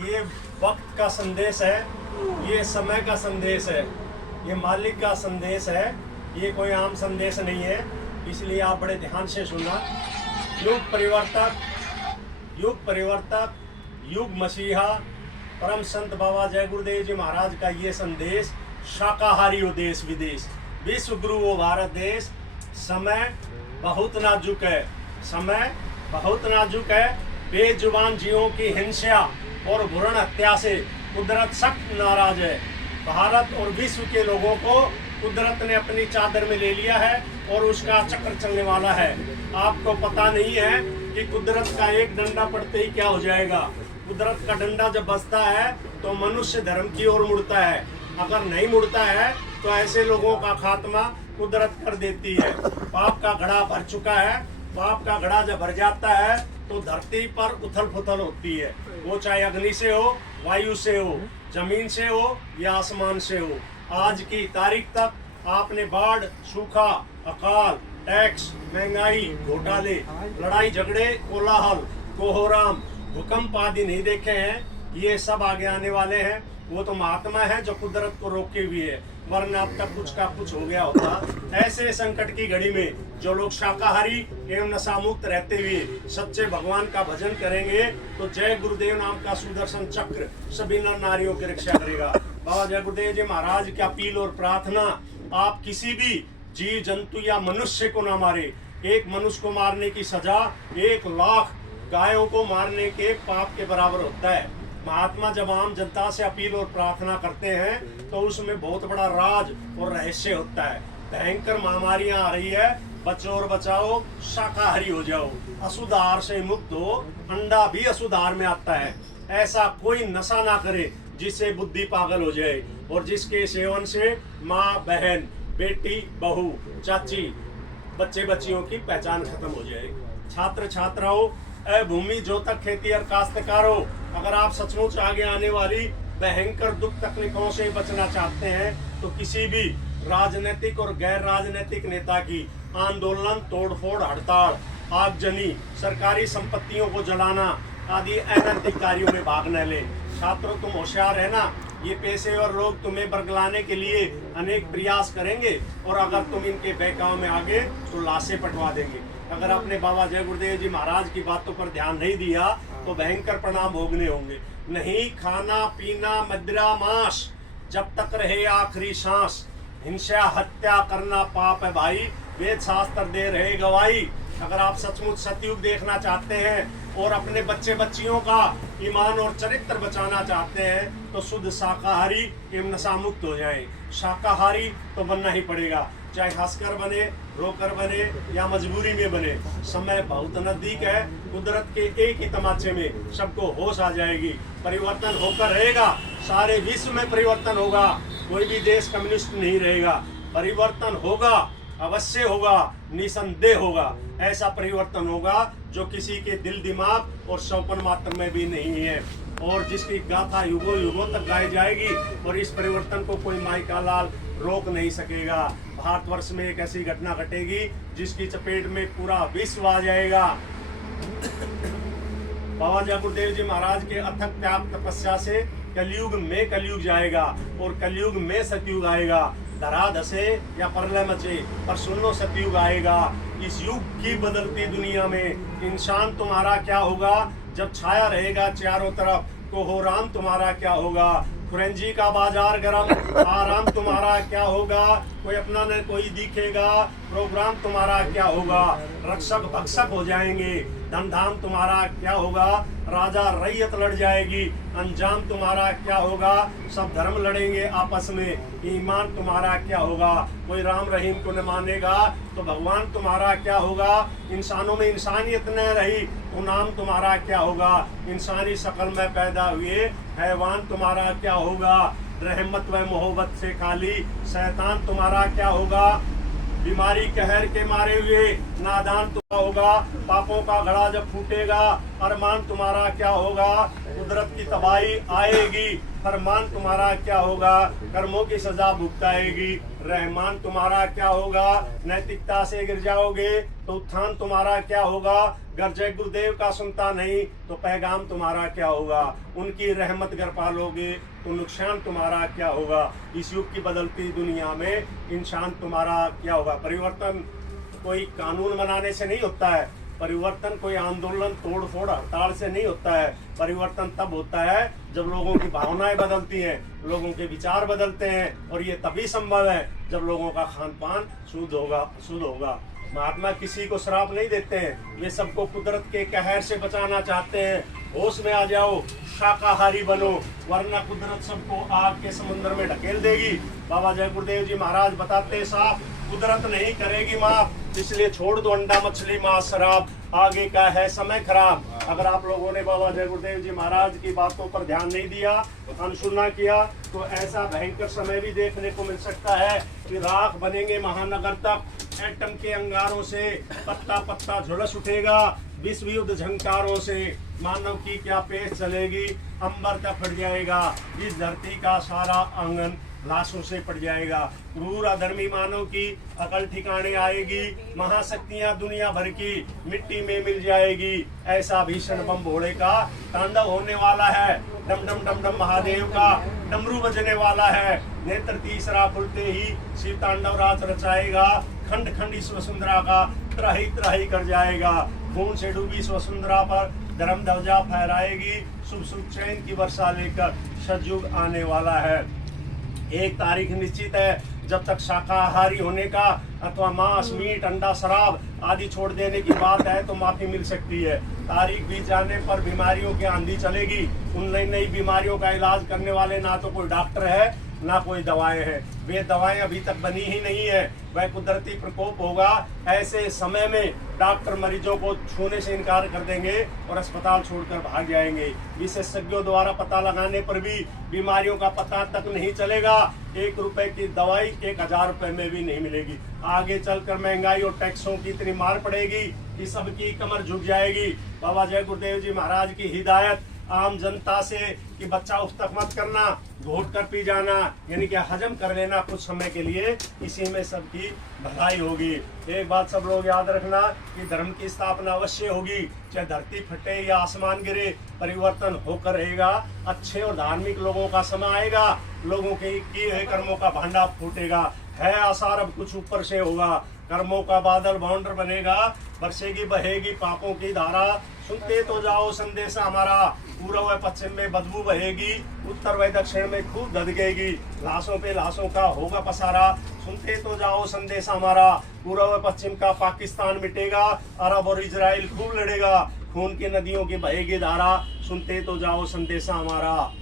ये वक्त का संदेश है, ये समय का संदेश है, ये मालिक का संदेश है, ये कोई आम संदेश नहीं है। इसलिए आप बड़े ध्यान से सुनना। युग परिवर्तक, युग मसीहा परम संत बाबा जय गुरुदेव जी महाराज का ये संदेश, शाकाहारी हो देश विदेश, विश्व गुरु हो भारत देश। समय बहुत नाजुक है, समय बहुत नाजुक है। बेजुबान जीवों की हिंसा और भ्रूण हत्या से कुदरत सख्त नाराज है। भारत और विश्व के लोगों को कुदरत ने अपनी चादर में ले लिया है और उसका चक्र चलने वाला है। आपको पता नहीं है कि कुदरत का एक डंडा पड़ते ही क्या हो जाएगा। कुदरत का डंडा जब बजता है तो मनुष्य धर्म की ओर मुड़ता है, अगर नहीं मुड़ता है तो ऐसे लोगों का खात्मा कुदरत कर देती है। पाप का घड़ा भर चुका है, पाप का घड़ा जब भर जाता है तो धरती पर उथल पुथल होती है। वो चाहे अग्नि से हो, वायु से हो, जमीन से हो या आसमान से हो। आज की तारीख तक आपने बाढ़, सूखा, अकाल, टैक्स, महंगाई, घोटाले, लड़ाई झगड़े, कोलाहल, कोहराम, भूकंप आदि नहीं देखे हैं। ये सब आगे आने वाले हैं। वो तो महात्मा है जो कुदरत को रोके हुए है, वरना अब तक कुछ का कुछ हो गया होता। ऐसे संकट की घड़ी में जो लोग शाकाहारी एवं नशा मुक्त रहते हुए सच्चे भगवान का भजन करेंगे तो जय गुरुदेव नाम का सुदर्शन चक्र सभी नर नारियों की रक्षा करेगा। बाबा जय गुरुदेव जी महाराज की अपील और प्रार्थना, आप किसी भी जीव जंतु या मनुष्य को ना मारे। एक मनुष्य को मारने की सजा 1 लाख गायों को मारने के पाप के बराबर होता है। महात्मा जब आम जनता से अपील और प्रार्थना करते हैं तो उसमें बहुत बड़ा राज और रहस्य होता है। भयंकर महामारियां आ रही है, बचो और बचाओ, शाकाहारी हो जाओ, अशुद्ध आहार से मुक्त हो। अंडा भी अशुद्ध आहार में आता है। ऐसा कोई नशा ना करे जिससे बुद्धि पागल हो जाए और जिसके सेवन से माँ, बहन, बेटी, बहू, चाची, बच्चे बच्चियों की पहचान खत्म हो जाए। छात्र छात्राओं, भूमि जोतक, खेती और काश्तकारों, अगर आप सचमुच आगे आने वाली भयंकर दुख तकलीफों से बचना चाहते हैं तो किसी भी राजनीतिक और गैर राजनीतिक नेता की आंदोलन, तोड़फोड़, हड़ताल, आगजनी, सरकारी संपत्तियों को जलाना आदि अनैतिक कार्यों में भाग न लें। छात्रों, तुम होशियार है ना। ये पेशेवर लोग तुम्हें बरगलाने के लिए अनेक प्रयास करेंगे और अगर तुम इनके बहकाव में आगे तो लाशें पटवा देंगे। अगर आपने बाबा जय गुरुदेव जी महाराज की बातों पर ध्यान नहीं दिया तो भयंकर परिणाम भोगने होंगे। नहीं खाना पीना मदिरा मांस जब तक रहे आखिरी सांस। हिंसा हत्या करना पाप है भाई, वेद शास्त्र दे रहे गवाही। अगर आप सचमुच सतयुग देखना चाहते हैं और अपने बच्चे बच्चियों का ईमान और चरित्र बचाना चाहते हैं तो शुद्ध शाकाहारी एवं नशा मुक्त हो जाएं। शाकाहारी तो बनना ही पड़ेगा, चाहे हंसकर बने, रोकर बने या मजबूरी में बने। समय बहुत नजदीक है। कुदरत के एक ही तमाचे में सबको होश आ जाएगी। परिवर्तन होकर रहेगा, सारे विश्व में परिवर्तन होगा। कोई भी देश कम्युनिस्ट नहीं रहेगा। परिवर्तन होगा, अवश्य होगा, निसंदेह होगा। ऐसा परिवर्तन होगा जो किसी के दिल दिमाग और सौपन मात्र में भी नहीं है और जिसकी गाथा युगों युगों तक गाई जाएगी और इस परिवर्तन को कोई माई का लाल रोक नहीं सकेगा। भारतवर्ष में एक ऐसी घटना घटेगी जिसकी चपेट में पूरा विश्व आ जाएगा। बाबा जय गुरुदेव जी महाराज के अथक त्याग तपस्या से कलयुग में कलयुग जाएगा और कलयुग में सतयुग आएगा। धरा धसे या प्रलय मचे पर सुनो सतयुग आएगा। इस युग की बदलती दुनिया में इंसान तुम्हारा क्या होगा जब छाया रहेगा चारों तरफ। कोहराम तुम्हारा क्या होगा, कुरंजी का बाजार गरम, आराम तुम्हारा क्या होगा, कोई अपना न कोई दिखेगा। प्रोग्राम तुम्हारा क्या होगा, रक्षक भक्षक हो जाएंगे। धन धाम तुम्हारा क्या होगा, राजा रैयत लड़ जाएगी। अंजाम तुम्हारा क्या होगा, सब धर्म लड़ेंगे आपस में। ईमान तुम्हारा क्या होगा, कोई राम रहीम को न मानेगा तो भगवान तुम्हारा क्या होगा। इंसानों में इंसानियत न रही तो नाम तुम्हारा क्या होगा। इंसानी शकल में पैदा हुए हैवान तुम्हारा क्या होगा। रहमत व मोहब्बत से खाली शैतान तुम्हारा क्या होगा। बीमारी कहर के मारे हुए नादान तुम्हारा होगा। पापों का घड़ा जब फूटेगा अरमान तुम्हारा क्या होगा। कुदरत की तबाही आएगी, फरमान तुम्हारा क्या होगा। कर्मों की सजा भुगताएगी, रहमान तुम्हारा क्या होगा। नैतिकता से गिर जाओगे तो उत्थान तुम्हारा क्या होगा। अगर जय गुरुदेव का सुनता नहीं तो पैगाम तुम्हारा क्या होगा, उनकी रहमत अगर पालोगे तो नुकसान तुम्हारा क्या होगा। इस युग की बदलती दुनिया में इंसान तुम्हारा क्या होगा। परिवर्तन कोई कानून बनाने से नहीं होता है, परिवर्तन कोई आंदोलन तोड़ फोड़ हड़ताल से नहीं होता है। परिवर्तन तब होता है जब लोगों की भावनाएं बदलती हैं, लोगों के विचार बदलते हैं, और ये तभी संभव है जब लोगों का खान पान शुद्ध होगा। महात्मा किसी को श्राप नहीं देते हैं, वे सबको कुदरत के कहर से बचाना चाहते हैं। होश में आ जाओ, शाकाहारी बनो, वरना कुदरत सबको आग के समुद्र में ढकेल देगी। बाबा जय गुरुदेव जी महाराज बताते साफ, कुदरत नहीं करेगी माफ, इसलिए छोड़ दो अंडा मछली मांस शराब, आगे का है समय खराब। अगर आप लोगों ने बाबा जय गुरुदेव जी महाराज की बातों पर ध्यान नहीं दिया, अनसुना किया, तो ऐसा भयंकर समय भी देखने को मिल सकता है कि राख बनेंगे महानगर तक, एटम के अंगारों से पत्ता पत्ता झुलस उठेगा, विश्व युद्ध झंकारों से मानव की क्या पेश चलेगी, अंबर तक फट जाएगा, इस धरती का सारा आंगन लाशों से पड़ जाएगा। क्रूर अधर्मी मानव की अकल ठिकाने आएगी, महाशक्तियां दुनिया भर की मिट्टी में मिल जाएगी। ऐसा भीषण बम भोड़े का तांडव होने वाला है, डम डम डम डम महादेव का डमरू बजने वाला है। नेत्र तीसरा खुलते ही शिव तांडव रात रचाएगा, खंड खंड इस वसुंधरा का त्राही त्राही कर जाएगा। खून से डूबी इस वसुंधरा पर धर्म ध्वजा फहराएगी, शुभ शुभ चैन की वर्षा लेकर सतयुग आने वाला है। एक तारीख निश्चित है, जब तक शाकाहारी होने का अथवा मांस मीट अंडा शराब आदि छोड़ देने की बात है तो माफी मिल सकती है। तारीख बीत जाने पर बीमारियों की आंधी चलेगी। उन नई नई बीमारियों का इलाज करने वाले ना तो कोई डॉक्टर है ना कोई दवाएं हैं, वे दवाएं अभी तक बनी ही नहीं है, वह कुदरती प्रकोप होगा। ऐसे समय में डॉक्टर मरीजों को छूने से इनकार कर देंगे और अस्पताल छोड़कर भाग जाएंगे। विशेषज्ञों द्वारा पता लगाने पर भी बीमारियों का पता तक नहीं चलेगा। 1 रुपए की दवाई 1000 रुपए में भी नहीं मिलेगी। आगे चलकर महंगाई और टैक्सों की इतनी मार पड़ेगी कि सबकी कमर झुक जाएगी। बाबा जय गुरुदेव जी महाराज की हिदायत आम जनता से कि बच्चा उफ तक मत करना, घोट कर पी जाना, यानी कि हजम कर लेना कुछ समय के लिए, इसी में सबकी भलाई होगी। एक बात सब लोग याद रखना कि धर्म की स्थापना अवश्य होगी, चाहे धरती फटे या आसमान गिरे, परिवर्तन होकर रहेगा। अच्छे और धार्मिक लोगों का समय आएगा, लोगों के किए हुए कर्मों का भांडा फूटेगा। है आसार अब कुछ ऊपर से होगा, कर्मों का बादल बाउंडर बनेगा, बरसेगी बहेगी पापों की धारा। सुनते तो जाओ संदेशा हमारा, पूर्व व पश्चिम में बदबू बहेगी, उत्तर व दक्षिण में खूब धधकेगी, लाशों पे लाशों का होगा पसारा। सुनते तो जाओ संदेशा हमारा, पूर्व व पश्चिम का पाकिस्तान मिटेगा, अरब और इजराइल खूब लड़ेगा, खून की नदियों की बहेगी धारा। सुनते तो जाओ संदेशा हमारा।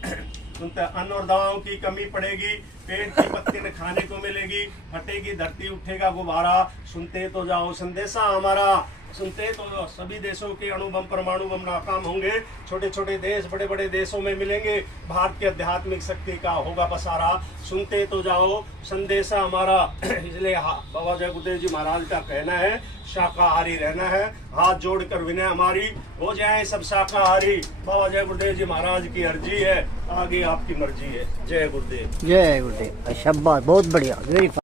सुनते अन्न और दवाओं की कमी पड़ेगी, पेड़ की पत्ती न खाने को मिलेगी, फटेगी धरती उठेगा गुब्बारा। सुनते तो जाओ संदेशा हमारा। सुनते तो सभी देशों के अणु बम परमाणु बम नाकाम होंगे, छोटे छोटे देश बड़े बड़े देशों में मिलेंगे, भारत की आध्यात्मिक शक्ति का होगा पसारा। सुनते तो जाओ संदेशा हमारा। इसलिए बाबा जय गुरुदेव जी महाराज का कहना है शाकाहारी रहना है, हाथ जोड़कर विनय हमारी, हो जाए सब शाकाहारी। बाबा जय गुरुदेव जी महाराज की अर्जी है, आगे आपकी मर्जी है। जय गुरुदेव। जय गुरुदेव। शाबाश, बहुत बढ़िया, वेरी